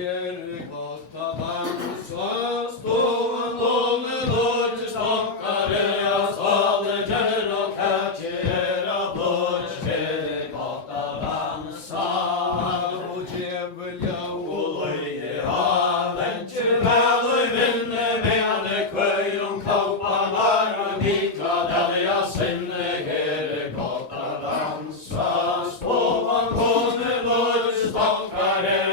her gott att dansa, stående låg stockare, jag staden och katjera bort, her gott att dansa. Och djävul jag och löje har vänt väl och vinner med kvöjrum kaupanar och miklad eller jag sinne, her gott att dansa. Ståvan kommer låg stockare,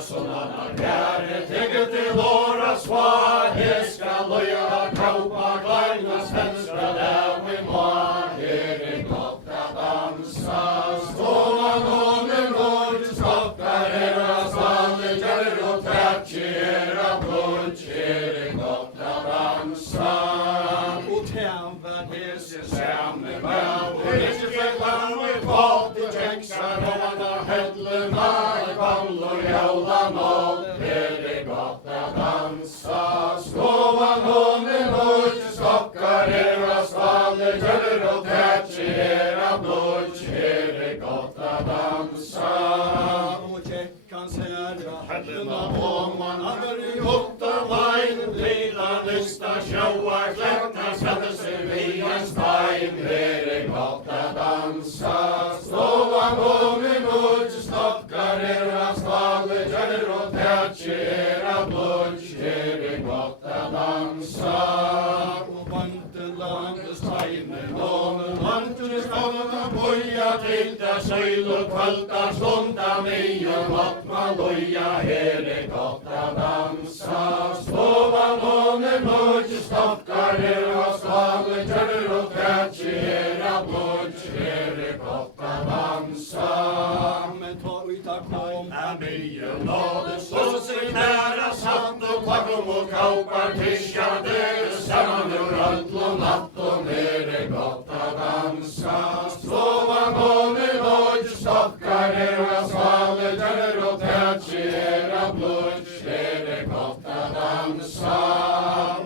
sådana gärre teget till våra svar, det ska loja kaupa glajna svenska där vi mar, det är gott att dansa. Stålan och med låg stockar era svalde gärre och tätjera blod, det är gott att dansa. Och tävlar det sig sämre väl, och det ska fram och kvalt i texar och man hädlarna i kall och jävla mål, det är gott att dansa. Ståvan hon i låg stockar era svalde gärre och tätjera blod, det är gott att dansa. Och jäckans herra hädlarna om man har gjort av vajn, lilla lysta sjöar fläktar sätter sig vid en stein, det är gott att dansa. Ståvan hon i låg stockar era svalde gärre och tätjera blod, det är gott att dansa. Och vantelandet steinen och vantelandet boja till där söjl och kvältar slunta mig och att man loja, här är gott att dansa. Ståvan hon i låg stockar era svalde gärre och tätjera blod, det är gott att dansa. Men ta uta kom Amie nåde så sig nära satt och bakom och kaupar tischade samman ur allt och natt och ner är gott att dansa. Ståvan hon i låg stockar era svalde gärre och tätjera blod, det är gott att dansa.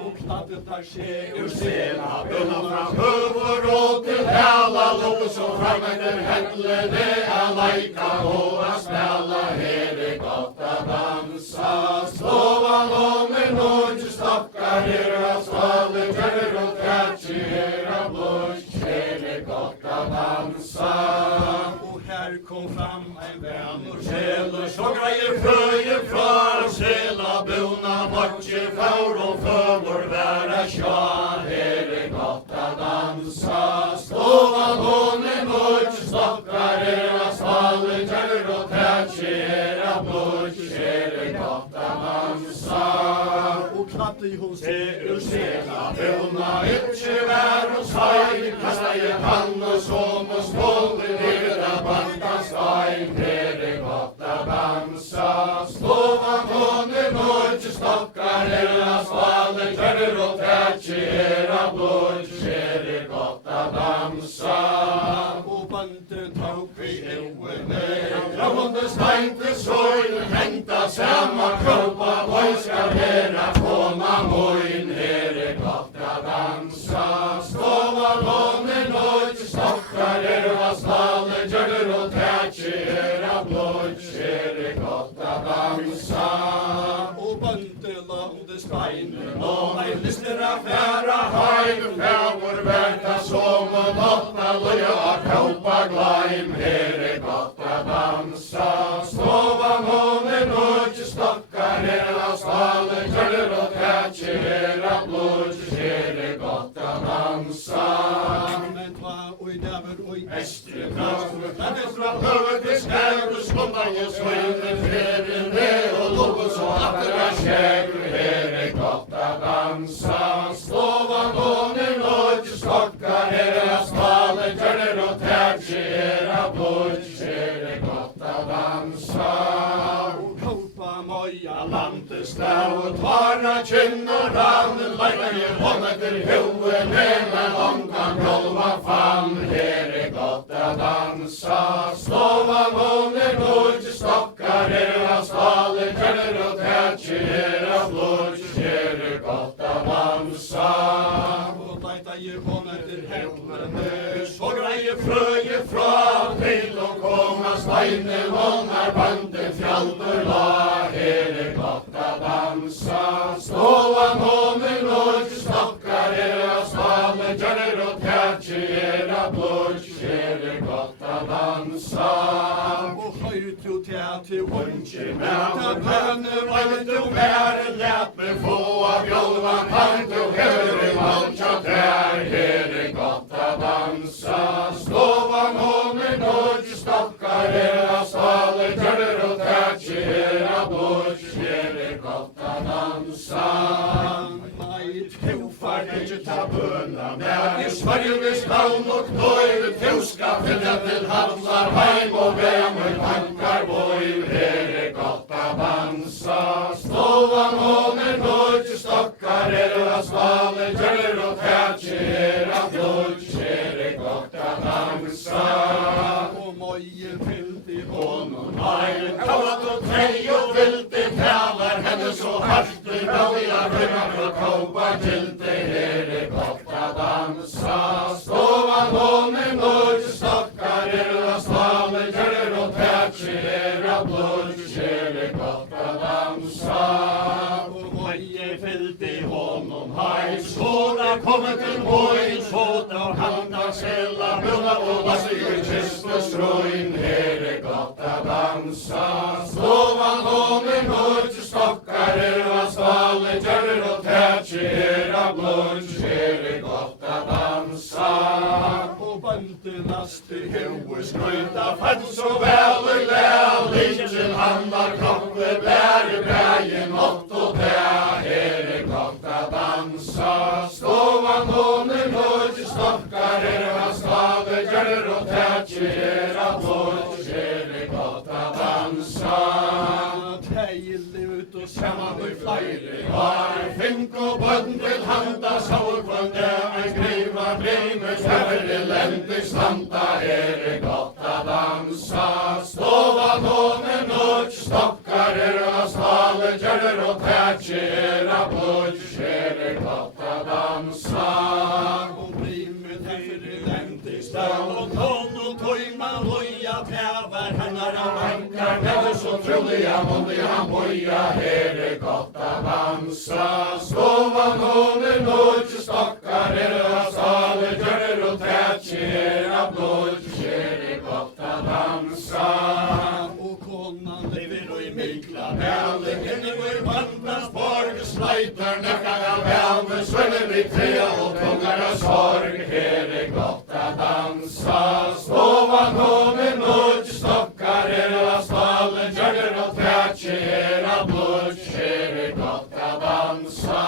Och knattet tar sig ur sena bunna fram huvud och till häla låg så fram efter händle det är lajka och att spela, här är gott att dansa. Ståvan hon i låg stockar era svalde gärre och tätjera blod, här är gott att dansa. Och här kom fram en vän och själ och så grejer fröjer för själa bona bortje för och för vår värda kjar, här är gott att dansa. Ståvan hon i låg stockar era svalde gärre och tätjera blod, här är gott att dansa. Och knatte hos ur sena bona inte vär och svaj, kasta i hand och som och skål i leda bantan stein, här är gott att dansa. Ståvan hon i låg stockar era svalde gärre och tätjera blod, här är gott att dansa. Och banten tog vi Gravande stein till sorgen, hämta samma kroppar, vad ska vera komma moin, här är gott att dansa. Ståvan hon i låg stockar era svalde gärre och tätjera blod, här är gott att dansa. Och bantelandet steinen och en lister affära hajden fävor värta som och lottna loja kaupa glajm, här är gott att dansa. Ståvan hon i låg stockar era svalde gärre och tätjera blod, här är gott att dansa. Men ta oj däver oj ästre kraft, det från huvudet till skär och skundan och svöjden ferien det och låg så att det var kägr, här är gott att dansa. Ståvan hon i låg stockar era svalde gärre och tätjera blod, här är gott att dansa. landeslau og tvara kinn og ranen leikir håndetter hue med longan rolva fann. Her gott att dansa, slovan håner nudge stockar era stale, kärner och tätjer era blodge. Her gott att dansa. Och leita håndetter hevne, så greie fröje fra til och komma steine vånar banden fjalldur la. Her gott att dansa, slovan håner nudge stockar era stale, kärner och tätjer era blodge. Her gott att dansa. Och höjt du till unge med att henne var du mer lätt mig få av jolvan tant och höre valcha där. Her gott att dansa, slovan håner nudge stockar era stale, kärner och tätjer era blodge. Her gott att dansa. Tufar ikke ta bøna med I Sveriges navn og knøyre tuska finna til handlar heim og vemmer tankar boiv. Her gott att dansa, slovan håner nudge stockar era stale, kärner och tätjer era blodge. Her gott att dansa. Och mojen fyllt I honom heim, kallat och trej och vilt I tälar henne så hart I bölja rymma för kåpa till det. Her gott att dansa, slovan håner nudge stockar era stale, kärner och tätjer era blodge. Her gott att dansa. Och mojen fyllt I honom heim, svåra kommer till mojen, svåta och handar sela, buna och lasse I kisteströjn. Her gott att dansa, slovan håner nudge stockar era stale, kärner och tätjer era blodge. Her gott att dansa. Och bandenas till hue skröta fann så väl I lä, linjen handlar kroppe bär I brägen nått och där. Her gott att dansa, slovan håner nudge stockar era stale, kärner och tätjer era blodge. Her gott att dansa. Ut och samman I flere var fink och bøtten til handa sauer från det en skriva brimer kjær elendig standa. Her gott att dansa, slovan håner nudge stockar era stale, kärner och tätjer era blodge. Her gott att dansa. Och brimer kjær elendig standa och tån och tojma loja tävar hennar av vankar det så troliga månde han boja. Her gott att dansa, slovan håner nudge stockar era stale, kärner och tätjer era blodge. Her gott att dansa. Och konan lever I mikla väl, henne går bandans borg, slajtar näckarna väl med svällen I trea och tungarna sorg. Her gott att dansa, slovan håner nudge stockar era stale, kärner och tätjer era blodge. Her gott att dansa.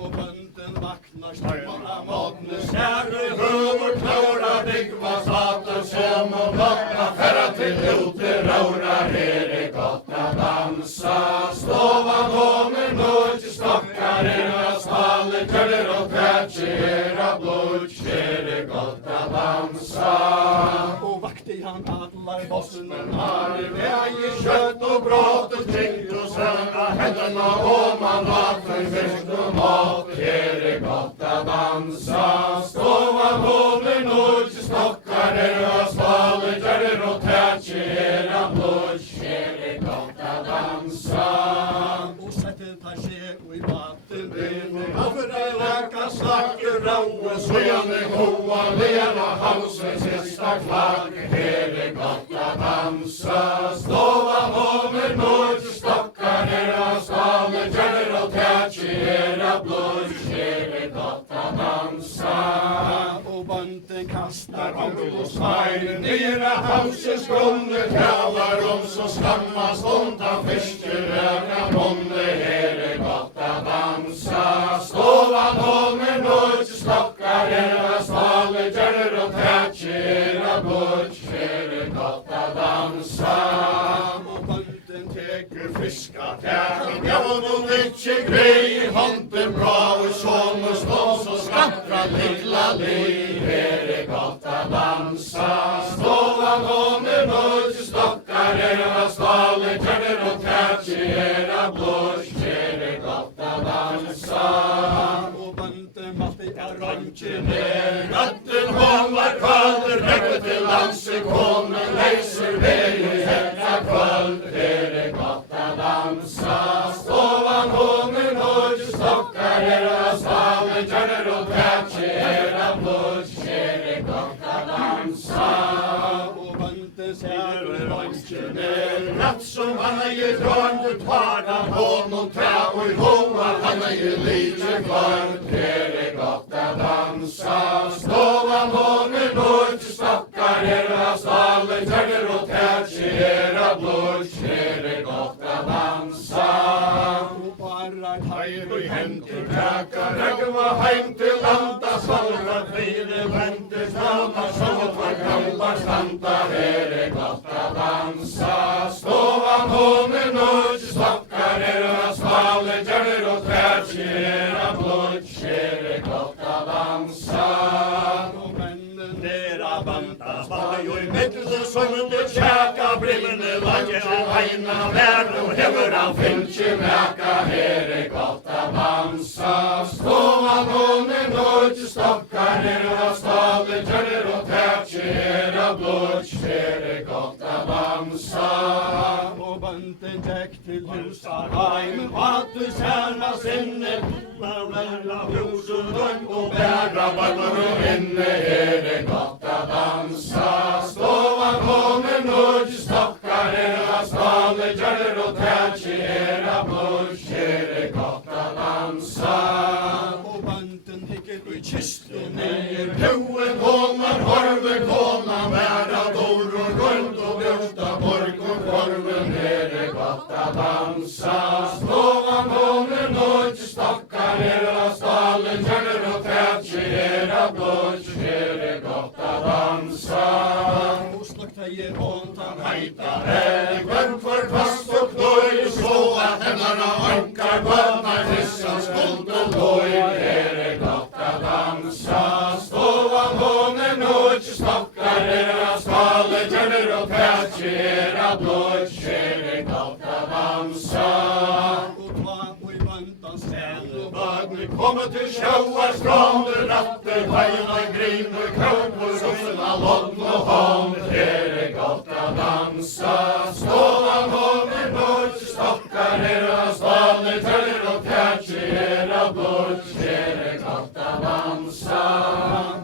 Och bunden vaknar stormarna måttnes kärre huvud klara byggva staten som och vakna färra till ute raura. Her gott att dansa, slovan håner nudge stockar era stale, kärner och tätjer era blodge. Her gott att dansa. Och vakti han allar bossen har I väg kött och brott och tänkt och söna händerna och man vaknar fisk och mat. Her gott att dansa, slovan håner nudge stockar era stale, kärner och tätjer era blodge. Her gott att dansa. Och sätter tar sig I vatten brinner för att läka snacker raue svojane hoa lera hausens sista flagg. Her gott att dansa, slovan håner nudge stockar era stale, kärner och tätjer era blodge. Her gott att dansa. Och banten kastar om och svajr nere hausens grunne kallar så skammas undan fiskerävna månde. Her gott att dansa, slovan håner nudge stockar era stale, kärner och tätjer era blodge. Her gott att dansa. Och banten teker fiska tär Butche grei I hånden bra och sjång och slå så skattrar lilla liv. Här gott att dansa, stålan hånden och stockar era staler, kärner och tätch I era blush. Här gott att dansa. Och bunten matte ranchen Natten hon var kall, räckte till landsekonen, läser vägen hela kvöld. Här gott att dansa, stålan hånden och stockar era staler, kärner och tätch era blush. Här gott att dansa. och bunten ser ranchen Natt som han är drömt tar han honom trä och I hoa han är lite kvar. Här gott att dansa, stålan hånden och stockar era staler, kärner och tätch era blush. Här gott att dansa. och bara tajr I händer Jag var hem till landa, svalra fyra vänter, snabba som ett var kampar stanta. Här gott att dansa, stålan hånden och stockar era staler, kärner och tätch era blush. Här gott att dansa. och männen Nera bantas var ju I mittel som under käka brimmen lagge och heina värld och hever han finche mäka. Här gott att dansa, stålan hånden och stockar era staler, kärner och tätch era blush. Här gott att dansa. och bunten gick till Husarheim att du känna sinnet Värla husen runt och bära barbar och inne. Här gott att dansa, stålan hånden och stockar era staler, kärner och tätch era blush. Här gott att dansa. och bunten hickade I kistan Huen hånar, horven hånar, värda dor och guld och brösta borg och korven. Här gott att dansa, stålan hånden och stockar era staler, kärner och tätch era blush. Här gott att dansa. och slaktajer håntan Heita här glömt för fast och knöj, slå att händerna ankar, bönar frissan skuld och loj. Här gott att dansa, stålan hånden och stockar era staler, kärner och tätch era blush. Här gott att dansa. och ta och I buntan ställ och Bagni kommer till sjöar, strånder, natter, pajla, grin och kråkor, sossarna, lång och hånd. Här gott att dansa, stålan hånden och stockar era staler, kärner och tätch era blush. Här gott att dansa.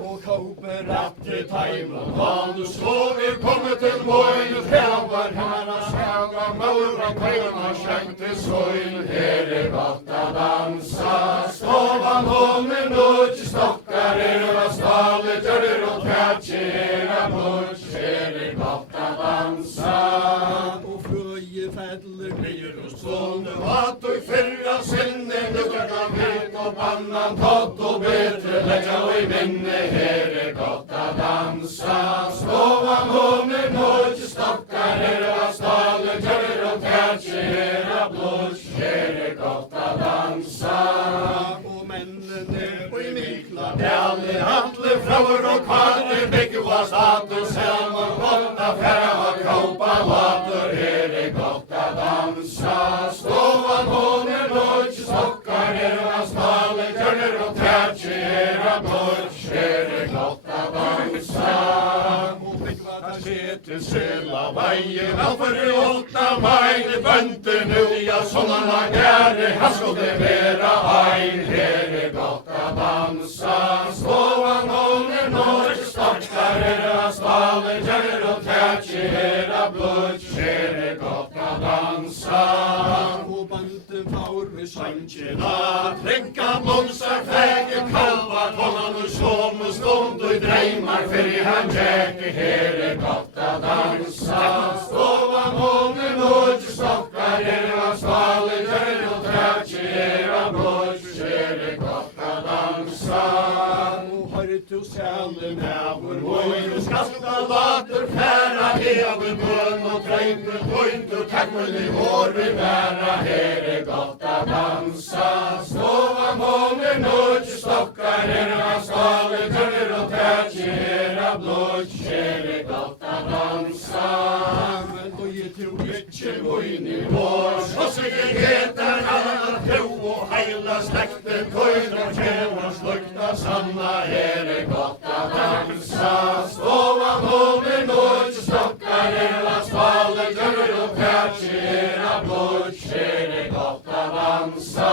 och kauper Att det tajmon hånd, slå kommer till mojn, frävar hana säga, mauran pajlarna skänk till sojn. Här gott att dansa, stålan hånden och stockar era staler, kärner och tätch era blush. Här gott att dansa. och fröje fäller Blir och stående mat och I fyrra sinne, luktar kan vet och pannan tott och bättre lägga och I minne. Här gott att dansa, stålan hånden och stockar era staler, kärner och tätch era blush. Här gott att dansa. och männen och I mikla Alle, alle, frauer och kvarter, bygge var staten, selman, gott färra och kropa later. Här gott att dansa, stålan hånden och stockar era staler, kärner och tätch era blush. Här gott att dansa. och fick vara Till Sela vajen, alfer I 8 maj, bönten nu, ja, sånarna gärde, han skulle vera ein. Här gott att dansa, stålan hånden och stockar era staler, kärner och tätch era blush. Här gott att dansa. och bunten faur med Sanchina, trinka monsar, fäger, kalvar, konan och son och stånd och I dreimar, för I han jäke. Här gott att dansa, stålan hånden och stockar era staler, kärner och tätch era blush. Här gott att dansa. och hört du sälen Näver, oj, och skasta later, färra, hever, bön och tränker, oj, du tackmull i år vi bära, här gott att dansa. Stova många nödj, stockar era skale, törner och tätjera blodj, här gott att dansa. Men då ger du Mycket moin i vår, så sig heter alla tro och heila släkten, köjder och tjänar slukta sanna, här gott att dansa. Stova många nödj, stockar era skale, törner och tätjera blodj, här gott att dansa.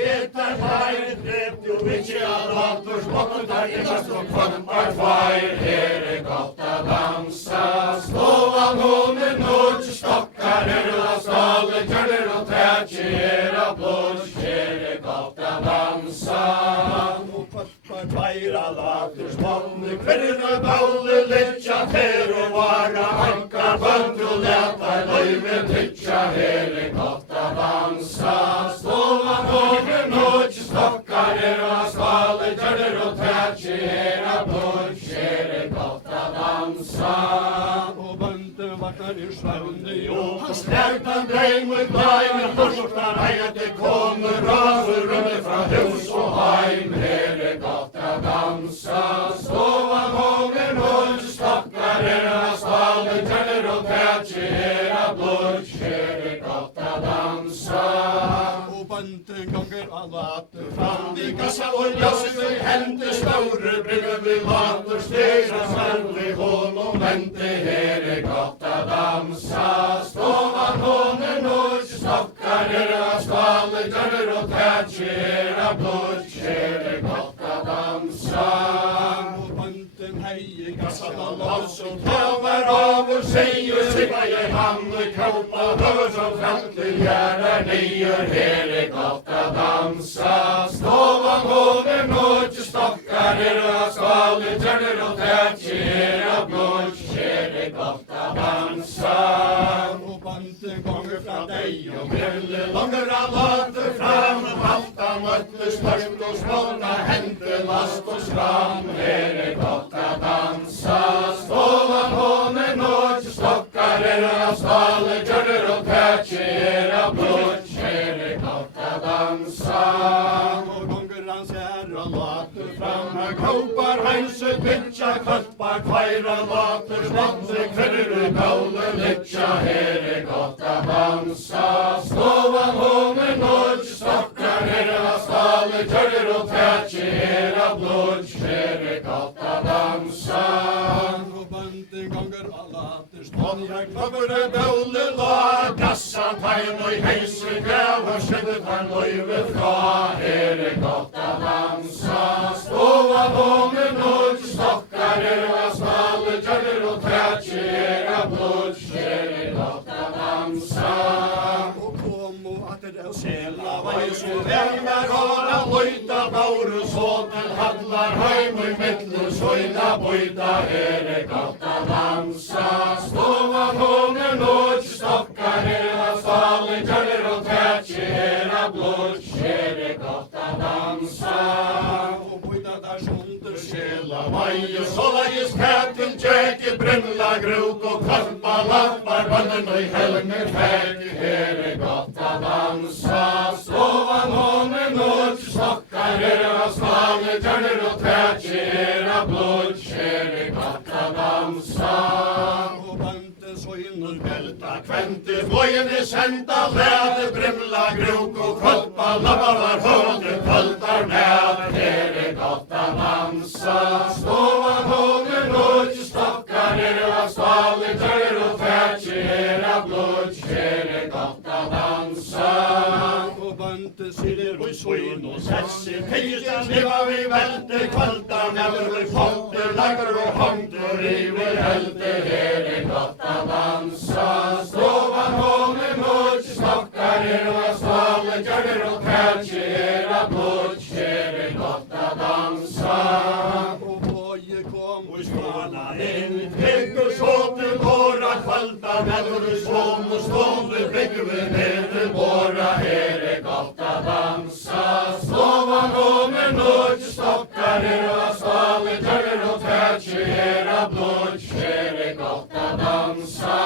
Etar fire, drept ju vitsi að vandur spottar innast og kvöndar tvær, her gott að dansa. Stofan hún nödj, stokkar að skali, tjörnir og tætji að blodj, her gott að dansa. Og kvöndar tvær að latur sponni, hverju báli litja, ter og vara hankar bönd og leta laufi tytja, her gott að dansa. Stofan hún nödj, stokkar að skali, tjörnir og tætji að blodj, her gott að dansa. Og bønden vaknar i svevni og Han stærktan dreymur glæmur, forstar hægandi konur, rasur runni frá hús og heim, her gott að dansa. Stofan hún nödj, stokkar að skali, tjörnir og tætji að blodj, her gott að dansa. og bønden ganger að latur fram Vi kassa og ljósi hendi stóru, bryggum við matur stýra sælvi honum vendi, her gott að dansa. Stofan hún nödj, stokkar að skali, tjörnir og tætji að blodj, her gott að dansa. og bønden hei Kassan og lásum tómar ofur segjur, sigla ég hann og kjópa höfur som fram til jærar nýjur, her gott að dansa. Stofan hún nödj, stokkar að skali, tjörnir og tætji að blodj, her gott að dansa. og bønden ganger fra deg og Mjölli langur að latur fram, halta möllu stört og smóna hendi last og skram, her gott að dansa. Stofan hún nödj, stokkar að skali, tjörnir og tætji að blodj, her gott að dansa. og ganger hans að latur Fram að kópar hænsu bytja, kvöldbar kværa latur smalli, hverju gálu litja, her gott að dansa. Stofan hún nödj, stokkar að skali, tjörnir og tætji að blodj, her gott að dansa. og bønden ganger að latur Stofnar kvöpur bjóli lag, gassan tæn og í heisi grafur, skyldur þann laufi frá, her gott að dansa. Stofan hún nödj, stokkar að skali, tjörnir og tætji að blodj, her gott að dansa. og kom og atter á sela Væsu vegar hóra lúta, báru svo til hallar heim og millu svoina búta, her gott að dansa. Stofan hún nödj, stokkar að skali, tjörnir og tætji að blodj, her gott að dansa. og bøyda der sundur Sela væju, svoleiðis kættin tjekki, brimla grút og kvölpa lappar, bönnun og í helmir fæki, her gott að dansa. Stofan hún nödj, stokkar að skali, tjörnir og tætji að blodj, her gott að dansa. og bønden så innur velta Kvendi flóginni senda leði, brimla grút og kvölpa lappar, hóðu kvöldar með, her gott að dansa. Stofan hún nödj, stokkar að skali, tjörnir og tætji að blodj, her gott að dansa. og bønden silir og svøyn og Sessi písjan lifa við veldi, kvöldar nefnur við fondur, lagur og hondur yfir eldi, her gott að dansa. Stofan hún nödj, stokkar að skali, tjörnir og tætji að blodj, her gott að dansa. og bøye kom og skala inn, byggur svo til våra kvöldar, nefnur við svon og stóðu, byggur við niður våra, her gott að dansa. Stofan hún nödj, stokkar að skali, tjörnir og tætji að blodj, dansa.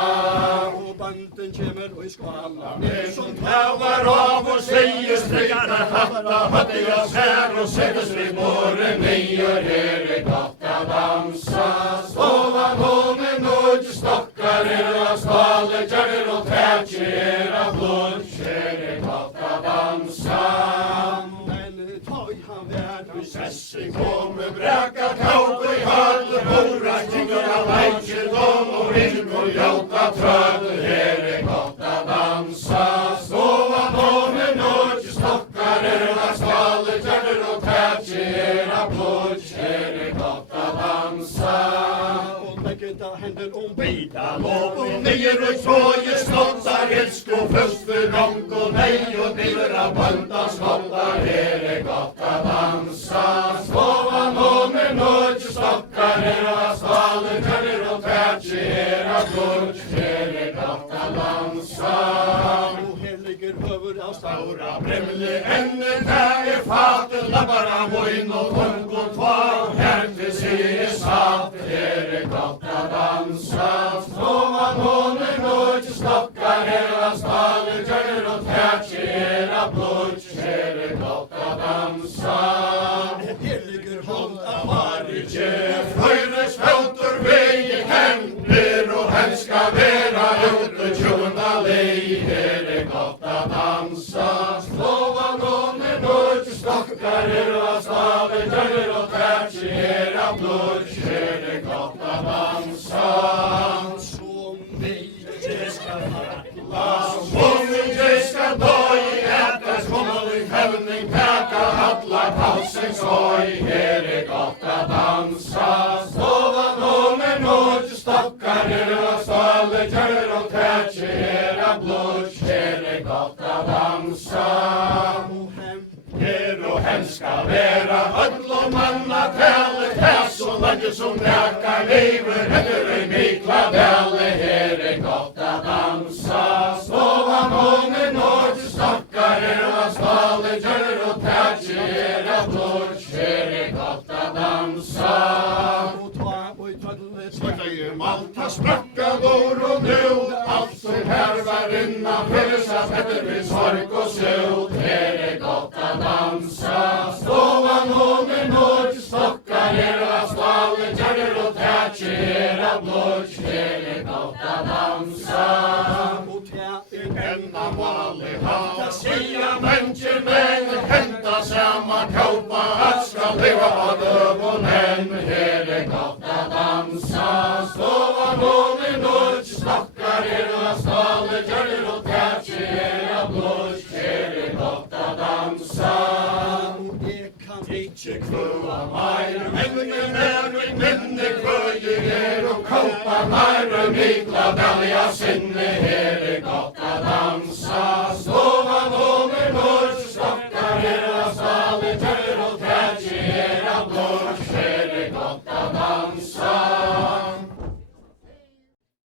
Og banden kjemur og i skvala Mér som tjávar av og segir streita hatta hadde jag sær og settes vi våre meier her gott að dansa. Stofan homen og stokkar að stale kjærir og tætjer að blod her gott að dansa. Men tøy han vær og Sessi komu breka kápu í hörðu hóra kingur að lækir dom og ring og hjáta tröðu her gott að dansa. Stofan homen og stokkar að stale kjærir og tætjer að blod her gott að dansa. og leggja hendur Beita lov og nýr og trói slottar elsk og föstu rong og nei og nýr að bönda slottar her gott að dansa. Stofan homen og stokkar að stale kjærir og tætjer að blod her gott að dansa. og her ligger höfur á Stóra brimli enni það fatet lappar af voin og tung og tvá her til sig satt her gott að dansa. Stofan homen og stokkar að stale kjærir og tætjer að blod her gott að dansa. Her ligger hold af Varje fløyres feltur vegi hendir og hen skal vera ute tjúna lei her gott að dansa. Stofan homen og stokkar að stale kjærir og tætjer að blod her gott að dansa. Som meir skal falla Svungi skal døi etter skumling hevning taka alla pausens oi her gott að dansa. Stofan homen og stokkar að stale kjærir og tætjer að blod her gott að dansa. og hem Her og hen skal vera öll og manna tale þess og langi som nekar leifur hendur ei mikla veli her gott að dansa. Stofan homen og stokkar að stale kjærir og tætjer að blod her gott að dansa. og tva og i tølle Spökkaði malta sprökkador og nú allt som her var innan fyrirsast eftir við sorg og sjóð her gott að dansa. Stofan homen og stokkar að stale kjærir og tætjer að blod her gott að dansa. og tja Enna mali hafa sia mennkir menn henda sama kápa allt skal lifa á dögun enn her gott að dansa. Stofan homen og stokkar að stale kjærir og tætjer að blod her gott að dansa. og ég kan Ikke kvöa mæru menningen vi minni kvögi og kápa mæru mikla velja sinni her gott að dansa.